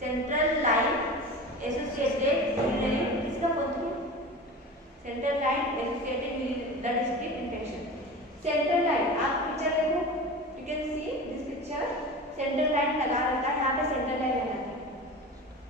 Central line associated urinary किसका बोलते हैं? Central line associated with blood stream infection. Central line आप picture देखो, you can see this picture. Central line लगा रहता है, यहाँ पे सेंट्रल लाइन लगाता है,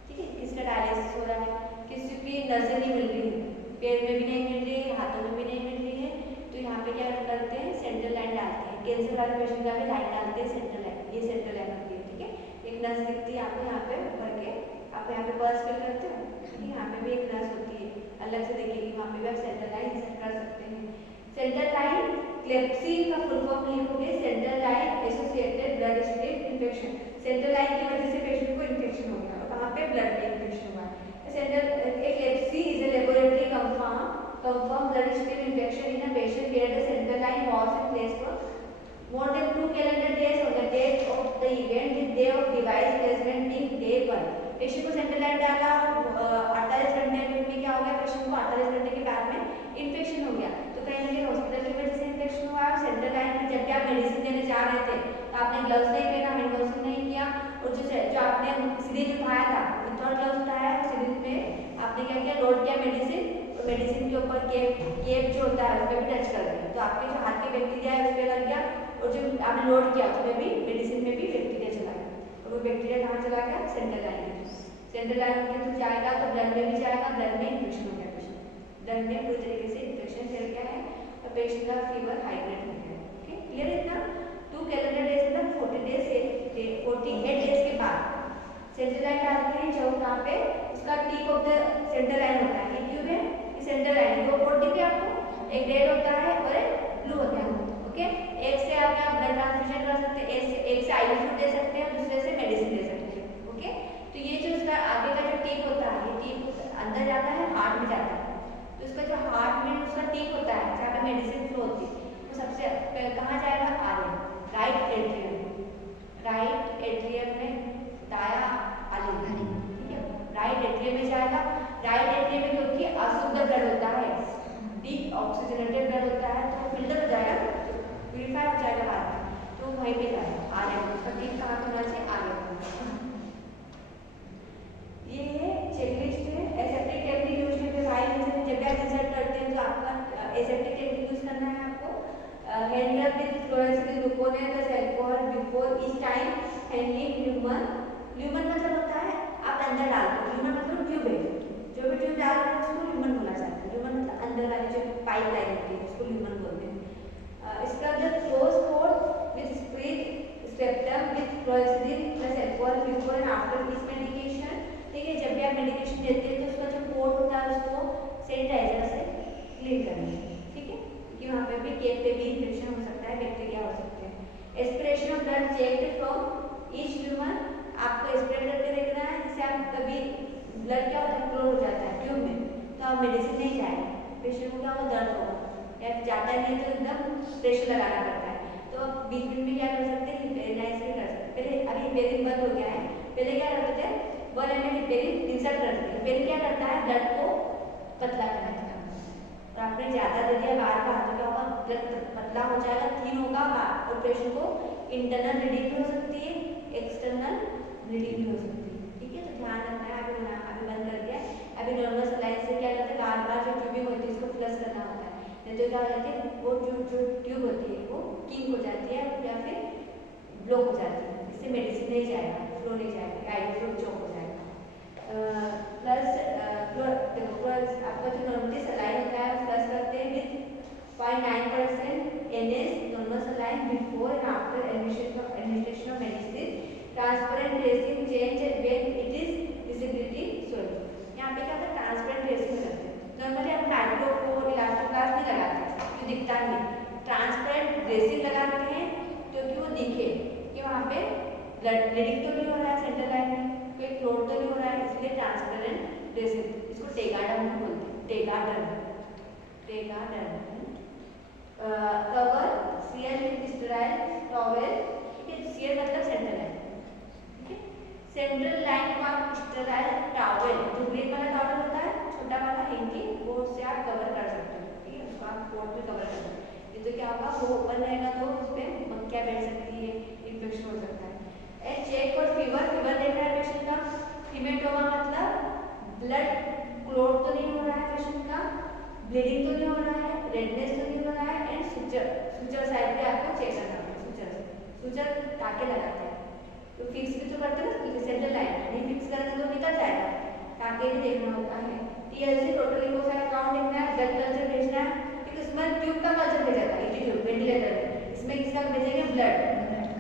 ठीक है। किसका डायलिसिस हो रहा है, किसी की नजर नहीं मिल रही है, पैर में भी नहीं मिल रही है, हाथों में भी नहीं मिल रही है, तो यहाँ पे क्या करते हैं, सेंट्रल लाइन डालते हैं। कैंसर वाले पेशेंट का भी लाइन डालते हैं, सेंट्रल लाइन, ये सेंट्रल लाइन होती है, ठीक है। एक नस दिखती है आपको यहाँ पे भर के, आप यहाँ पे पर्स फिल करते हो, ठीक है। यहाँ पे भी एक नस होती है, अलग से दिखेगी, वहाँ पे भी आप सेंट्रल लाइन इंसर्ट कर सकते हैं। सेंट्रल लाइन क्लेप्सी का फुल फॉर्म लिखोगे, central line associated blood stream infection. Central line की वजह से पेशेंट को इन्फेक्शन हो गया, और वहाँ पे ब्लड में इन्फेक्शन हुआ है। Epilepsy is a laboratory confirmed blood stream infection in a patient where the central line was in place for more than 2 calendar days on the date of the event, with day of device placement being day 1। Patient को central line डाला, 48 घंटे में क्या हो गया, patient को 48 घंटे के बाद में इन्फेक्शन हो गया। तो कहीं ना कहीं हॉस्पिटल की वजह से इन्फेक्शन हुआ। सेंट्रल लाइन में जब भी आप मेडिसिन देने जा रहे थे तो आपने ग्लव्स नहीं पहना, हैंड वॉशिंग नहीं किया, और जो आपने सिरिंज उठाया था, विदाउट ग्लव्स उठाया, सिरिंज में आपने क्या किया, लोड किया मेडिसिन, तो मेडिसिन के ऊपर केप जो होता है उस पर भी टच कर दिया, तो आपके जो हाथ के बैक्टीरिया है उस पर लग गया, और जो आपने लोड किया उसमें भी मेडिसिन में भी बैक्टीरिया चला गया, और वो बैक्टीरिया कहाँ चला गया, सेंट्रल लाइन में। सेंट्रल लाइन के थ्रू जाएगा तो ब्लड में भी जाएगा, ब्लड में इन्फेक्शन हो गया, पेशेंट ब्लड में पूरी तरीके से इन्फेक्शन फैल गया है, और पेशेंट का फीवर हाई ग्रेड हो गया। ओके, क्लियर है इतना? 2 कैलेंडर डेज मतलब 48 डेज के बाद सेंट्रल लाइन डालते हैं, जो यहाँ पे उसका tip of the central line होता है, ये ट्यूब है, ये सेंट्रल लाइन, दो पोर्ट दिखे आपको, एक रेड होता है और एक ब्लू होता है। ओके, एक से आप ब्लड ट्रांसफ्यूजन कर सकते हैं, एक से IV फ्लूइड दे सकते हैं, दूसरे से मेडिसिन दे सकते हैं। ओके, तो ये जो इसका आगे का जो टिप होता है, ये टिप अंदर जाता है, हार्ट में जाता है, तो इसका जो हार्ट में उसका टिप होता है जहाँ पे मेडिसिन फ्लो होती है, वो सबसे कहाँ जाएगा, आगे राइट एट्रियम, राइट एट्रियम में दाया आलिंग, ठीक है, राइट एट्रियम में जाएगा। राइट एट्रियम में क्योंकि अशुद्ध ब्लड होता है, डी ऑक्सीजनेटेड ब्लड होता है, तो फिल्टर हो जाएगा, प्यूरिफाई हो जाएगा बाद में, तो वहीं पे जाएगा आगे, उसका टिप कहाँ होना चाहिए, आगे। ये है चेकलिस्ट है, एसेप्टिक टेक्निक यूज करके भाई जब आप इंसर्ट करते हैं तो आपका एसेप्टिक टेक्निक यूज करना है आपको। Handle with fluorescent gluconate alcohol before each time handling lumen. Lumen मतलब होता है आप अंदर डालते हो, ल्यूमन मतलब ट्यूब है, जो भी ट्यूब डाल रहे हैं उसको ल्यूमन बोला जाता है। ल्यूमन मतलब अंदर वाली जो पाइप लाइन होती है उसको ल्यूमन बोलते हैं। इसका जो close port with spirit spectrum with fluorescent plus alcohol before and after each medication, ठीक है। जब भी आप मेडिकेशन देते हैं तो उसका जो पोर्ट होता है उसको सैनिटाइजर से क्लीन करना है, ठीक है, क्योंकि वहाँ पे भी केप पे भी इन्फेक्शन हो सकता है, बैक्टीरिया हो सकते हैं। Aspiration of blood checked from each lumen, आपको स्प्रे करके देखना है, जिससे आप कभी ब्लड क्या होता है, क्लोज हो जाता है ट्यूब में, तो आप मेडिसिन नहीं जाएगा, पेशेंट को क्या होगा, दर्द होगा, या जाता नहीं तो एकदम प्रेशर लगाना पड़ता है, तो बीच बीच में क्या कर सकते हैं, हिपेराइज भी कर सकते हैं। पहले अभी हिपेरिन बंद हो गया है, पहले क्या करते थे, 1 ml हिपेरिन इंसर्ट करते हैं। हिपेरिन क्या करता है, ब्लड को पतला करता है, तो आपने ज़्यादा दे दिया बार बार तो क्या होगा, ब्लड पतला हो जाएगा, थीन होगा, और पेशेंट को इंटरनल ब्लीडिंग भी हो सकती है, एक्सटर्नल ब्लीडिंग भी हो सकती है, ठीक है। तो ध्यान रखना है, अभी बंद कर दिया। अभी नॉर्मल सलाइन से क्या करते हैं, बार बार जो ट्यूबिंग होती है उसको फ्लश करना होता है, नहीं तो क्या हो जाती है, वो जो ट्यूब होती है वो किंक हो जाती है या फिर ब्लॉक हो जाती है, इससे मेडिसिन नहीं जाएगा, फ्लो नहीं जाएगा, IV फ्लूइड चौक हो जाएगा। प्लस आपका जो नॉर्मली सलाइन होता है फ्लश करते हैं with 0.9% NS normal saline before and after administration of medicine. Transparent dressing change when it is visibility solid. यहाँ पे क्या होता है, ट्रांसपेरेंट ड्रेसिंग करते हैं। नॉर्मली हम नाइट्रो को इलास्टोप्लास्ट नहीं लगाते, जो दिखता नहीं, ट्रांसपेरेंट ड्रेसिंग लगाते हैं क्योंकि वो दिखे कि वहाँ पे ब्लड ब्लीडिंग तो नहीं हो रहा है, सेंट्रल लाइन में कोई फ्लोट तो नहीं हो रहा है, इसलिए ट्रांसपेरेंट ड्रेसिंग, इसको टेगाडर्म बोलते हैं, Tegaderm. Cover CL with sterile towel, ठीक है, सीएल मतलब सेंट्रल लाइन, ठीक है। सेंट्रल लाइन को आप स्टेराइल टॉवेल, जो ग्रीन वाला टॉवेल होता है छोटा वाला हैंकी, वो उससे आप कवर कर सकते हो, ठीक है, उसको आप पोर्ट में कवर कर सकते हो। ये तो क्या होगा, वो ओपन रहेगा तो उस पर मक्खियाँ बैठ सकती है, इन्फेक्शन हो सकता है। चेक फॉर फीवर, फीवर देखना है पेशेंट का, या फिर आपको चेक करना होगा सूचर टाके लगाते हैं। तो फिक्स भी तो करते हैं ना सेंटर लाइन, नहीं फिक्स करेंगे तो निकल जाएगा, टाके भी देखना होता है। टीएलसी टोटल लिपोसाइट काउंट देखना है, ब्लड कल्चर भेजना है, ठीक है। उसमें ट्यूब का कल्चर भेजा था, ट्यूब वेंटिलेटर में, इसमें किसका भेजेंगे ब्लड,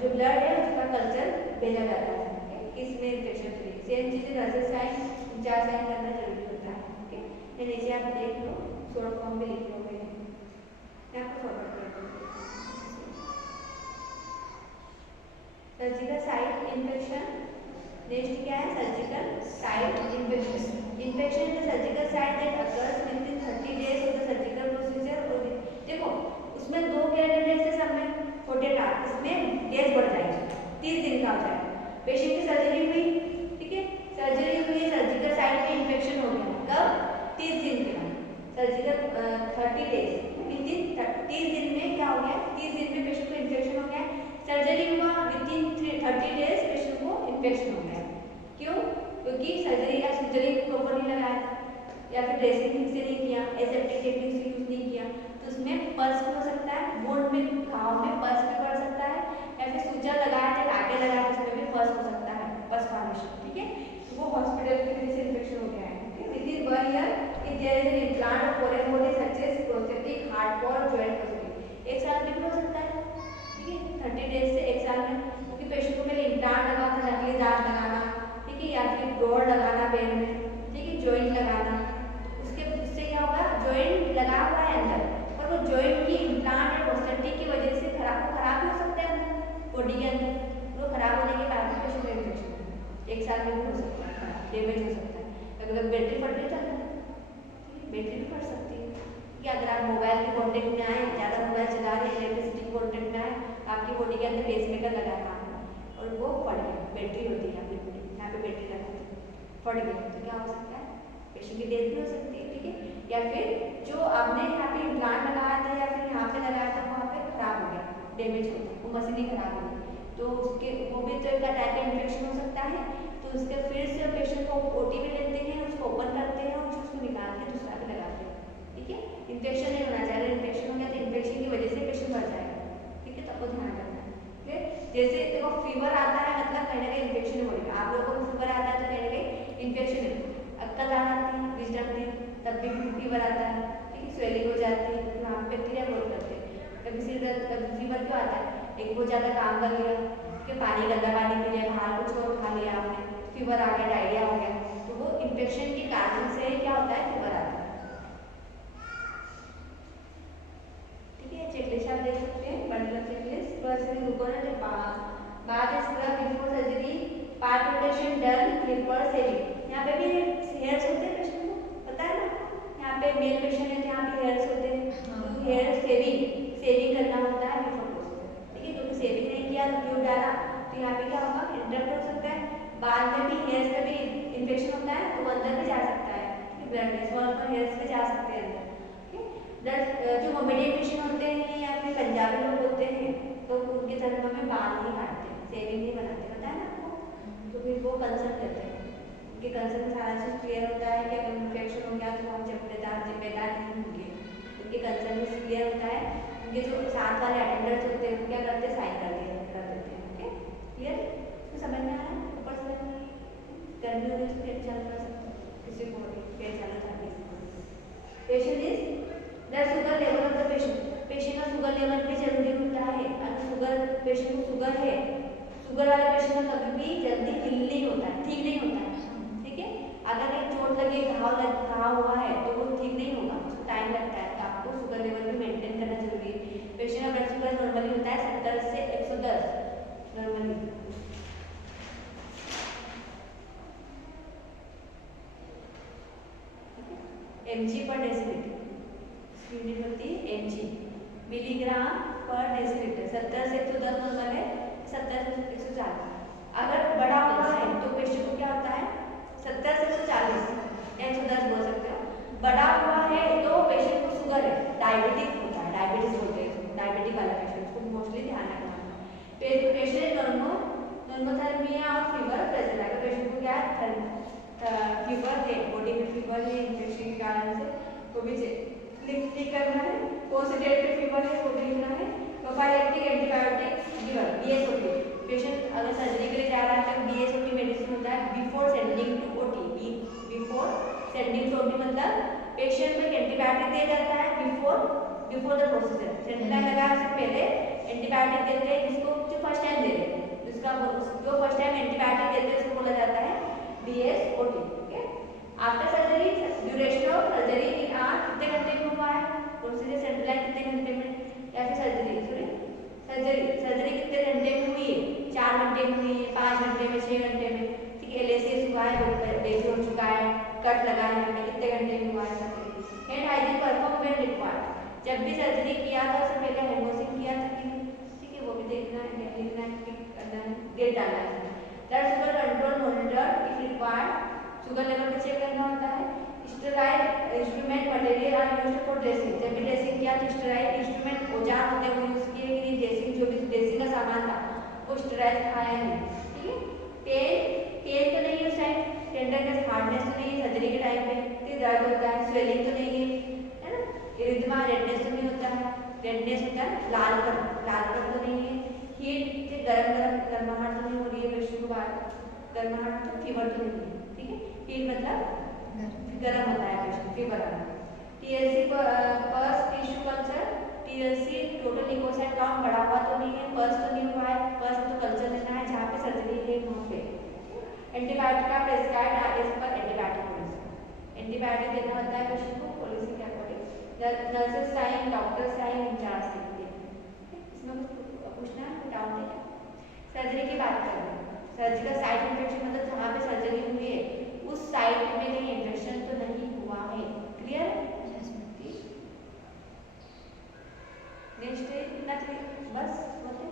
जो ब्लड है उसका कल्चर भेजा जाता है, इसमें इन्फेक्शन फ्री। सेम चीज़ नर्सिंग साइन 4 साइन करना जरूरी होता है, ठीक है। ये नीचे आप देख लो, शॉर्ट फॉर्म में लिखे हुए हैं, मैं आपको फॉरवर्ड कर दूँगी। सर्जिकल साइट इन्फेक्शन, नेक्स्ट क्या है surgical site infection. Infection in the surgical site that occurs with in 30 days of the surgical procedure. और देखो उसमें 2 कैलेंडर डेज सब में 40 टास्क, इसमें डेज बढ़ जाएगी, 30 दिन का हो जाएगा। पेशेंट की सर्जरी हुई, ठीक है, सर्जरी हुई, सर्जिकल साइट में इन्फेक्शन हो गया, कब 30 दिन के बाद, सर्जिकल 30 डेज, 30 दिन में क्या हो गया, 30 दिन में पेशेंट को इन्फेक्शन हो गया, सर्जरी हुआ विद इन 30 डेज पेशेंट को इन्फेक्शन हो गया। क्यों? क्योंकि सर्जरी या सर्जरी प्रॉपर नहीं लगाया या फिर ड्रेसिंग ठीक से नहीं किया, एसेप्टिक टेक्निक से यूज नहीं किया, तो उसमें पल्स भी हो सकता है, वुंड में घाव में पल्स भी पड़ सकता है, या फिर सूजन लगाया थे टाके लगाए उसमें भी पल्स हो सकता है, पल्स फॉर्मेशन, ठीक है। तो वो हॉस्पिटल की वजह से इन्फेक्शन हो गया है। Within 1 year if there is an implant of foreign body such as prosthetic heart और जॉइंट प्रोस्थेटिक, 1 साल में भी हो सकता है, ठीक है, 30 डेज से 1 साल में, क्योंकि पेशेंट को पहले इम्प्लांट लगा था, नकली दांत लगाना, ठीक है, या फिर रोड लगाना पैर में, ठीक है, जॉइंट लगाना, उससे क्या होगा, जॉइंट लगा हुआ है अंदर, और वो जॉइंट की इम्प्लांट या प्रोस्थेटिक की वजह से खराब हो सकता है अंदर बॉडी के अंदर, वो खराब होने के बाद पेशेंट को इन्फेक्शन 1 साल में भी हो सकता है, डैमेज हो सकता है। अगर बैटरी फट गई तो बैटरी भी फट सकती है, कि अगर आप मोबाइल के कॉन्टेक्ट में आए, ज़्यादा मोबाइल चला रहे हैं, इलेक्ट्रिसिटी के कॉन्टेक्ट में आए, आपकी बॉडी के अंदर पेसमेकर लगा था और वो फट गया, बैटरी होती है आपकी बॉडी, यहाँ पे बैटरी लगाते हैं, फट गया तो क्या हो सकता है, पेशेंट की डेथ भी हो सकती है, ठीक है। या फिर जो आपने यहाँ पे इम्प्लांट लगाया था या फिर यहाँ पे लगाया था वहाँ पे खराब हो गया, डैमेज हो गया, वो मशीन ही खराब हो गई, तो उसके वो भी तो एक टाइप का इन्फेक्शन हो सकता है। तो उसके फिर से पेशेंट को ओटीपी लेते हैं, उसको ओपन करते हैं और उसको निकाल के दूसरा भी लगाते हैं, ठीक है। इन्फेक्शन नहीं होना चाहिए, इन्फेक्शन हो गया तो इन्फेक्शन की वजह से पेशेंट मर जाएगा, ठीक है, तो आपको ध्यान रखना है, ठीक है। जैसे देखो फीवर आता है मतलब कहीं ना कहीं इन्फेक्शन हो गया, आप लोगों को फीवर आता है तो कहीं ना कहीं इन्फेक्शन है, अक्कल आ जाती है, विजडम तब भी फीवर आता है, ठीक है, स्वेलिंग हो जाती है, तो वहाँ पे बैक्टीरिया ग्रोथ करते हैं। कभी सिर दर्द, कभी फीवर क्यों आता है, एक बहुत ज़्यादा काम कर लिया, कि पानी गंदा पानी पी लिया, बाहर कुछ और खा लिया आपने, फीवर आ गया, डायरिया हो गया, तो वो इन्फेक्शन के कारण से क्या होता है, फीवर आता है, ठीक है। चेकलिस्ट आप देख सकते हैं, bundle checklist, first in glucose बाद scrub before surgery, part rotation done, clipper shaving, यहाँ पे भी हेयर्स होते हैं पेशेंट को पता है ना, यहाँ पे मेल पेशेंट है तो यहाँ पे हेयर्स होते हैं, हेयर सेविंग करना होता है बिफोर प्रोसीजर, ठीक है, क्योंकि सेविंग नहीं किया तो ट्यूब डाला तो यहाँ पे क्या होगा, इंटरप्ट हो सकता है, बाद में भी हेयर्स में भी इन्फेक्शन होता है तो वो अंदर भी जा सकता है, ब्लड स्मॉल पर हेयर्स में जा सकते हैं अंदर, ठीक है। ब्लड जो मोमेडियन पेशेंट होते हैं या फिर पंजाबी लोग होते हैं तो उनके धर्म में बाल नहीं काटते, सेविंग नहीं बनाते, पता है ना आपको, तो फिर वो कंसर्न करते हैं, उनके कंसर्न में सारा चीज़ क्लियर होता है कि अगर इन्फेक्शन हो गया तो हम जिम्मेदार नहीं होंगे, उनके कंसर्न में क्लियर होता है, उनके जो साथ वाले अटेंडर्स होते हैं वो क्या करते हैं, साइन कर देते हैं, ओके, क्लियर, तो समझ में आ रहा है, ऊपर से गर्मी होने से पेट चल कर सकते हैं, किसी को पेट चलना चाहती है। Patient is the sugar level of the patient, patient का शुगर लेवल भी जरूरी होता है, अगर शुगर पेशेंट को शुगर है, शुगर वाले पेशेंट का कभी भी जल्दी हिल नहीं होता है, ठीक नहीं होता है, ठीक है। अगर एक चोट लगे, घाव हुआ है तो वो ठीक नहीं होगा, उसको टाइम लगता है, तो आपको शुगर लेवल भी मेंटेन करना जरूरी है। पेशेंट का ब्लड शुगर नॉर्मली होता है 70 से 110 नॉर्मली, mg पर डेसीलीटर, यूनिट होती है mg, मिलीग्राम पर डेसीलीटर, 70 से 110 नॉर्मल है, 70 से 140। अगर बड़ा हुआ है तो पेशेंट को क्या होता है 70 से 140 या 110 बोल सकते हो, बड़ा हुआ है तो पेशेंट को शुगर है, डायबिटिक होता है, डायबिटीज बोलते हैं, डायबिटिक वाला पेशेंट को मोस्टली ध्यान रखना है। पेशेंट नॉर्मोथर्मिया और फीवर प्रेजेंट है, पेशेंट को क्या है फीवर है, बॉडी में फीवर है इन्फेक्शन के कारण से, तो भी लिख करना है, पॉजिटिव फीवर है वो भी लिखना है, प्रोफाइलेक्टिक एंटीबायोटिक गिवन बीएसओटी। पेशेंट अगर सर्जरी के लिए जा रहा है तब बीएसओटी मेडिसिन होता है before sending to OT. Before sending to OT मतलब पेशेंट को एंटीबायोटिक दिया जाता है बिफोर द प्रोसीजर। सेंट्रल लगाने से पहले एंटीबायोटिक देते हैं जिसको जो फर्स्ट टाइम दे रहे हैं, जिसका जो फर्स्ट टाइम एंटीबायोटिक देते हैं उसको बोला जाता है BSOT. Okay, after surgery duration of surgery इन आर कितने घंटे में हुआ है, प्रोसीजर सेंट्रल कितने घंटे में, या फिर सर्जरी कितने घंटे में हुई है, 4 घंटे में हुई है, 5 घंटे में, 6 घंटे में, ठीक है। एलएसीएस हुआ है, बेबी हो चुका है, कट लगा है, हमने कितने घंटे में हुआ है surgery. Hand hygiene perform when required, जब भी सर्जरी किया था उससे पहले हैंड वॉशिंग किया था कि नहीं, ठीक है, वो भी देखना है, लिखना है, टिक करना है, डेट डालना है। Blood sugar control monitor if required, sugar level को चेक करना होता है। Sterile instrument material are used for dressing, जब भी ड्रेसिंग किया तो स्टेराइड इंस्ट्रूमेंट औजार होते हैं वो यूज किए कि नहीं, ड्रेसिंग जो भी ड्रेसिंग का सामान था वो स्टेराइड था या नहीं, ठीक है। पेन तो नहीं है उस टाइम, टेंडरनेस हार्डनेस तो नहीं है सर्जरी के टाइम पे, फिर दर्द होता है, स्वेलिंग तो नहीं है ना, इरिथमा रेडनेस तो नहीं होता है, रेडनेस होता है, लाल कर तो नहीं है, हीट से गर्माहट तो नहीं हो रही है पेशेंट को, बाद गर्माहट तो फीवर तो नहीं है, ठीक है। हीट मतलब गर्म होता है पेशेंट, फीवर आता है। TLC purse tissue culture, TLC total leucocyte count बढ़ा हुआ तो नहीं है, पर्स तो नहीं हुआ है, पर्स तो कल्चर लेना है जहाँ पे सर्जरी है वहाँ पे। एंटीबायोटिक का prescribed as per antibiotic policy, antibiotic देना होता है पेशेंट को पॉलिसी के according. Nurses sign, doctor sign, incharge लिखते हैं। इसमें कुछ पूछना है, डाउट है? सर्जरी की बात करें, सर्जरी का साइड इन्फेक्शन मतलब जहाँ पे सर्जरी हुई है उस साइट में कहीं इन्फेक्शन तो नहीं हुआ है, क्लियर? नेक्स्ट है इतना क्लियर, बस होते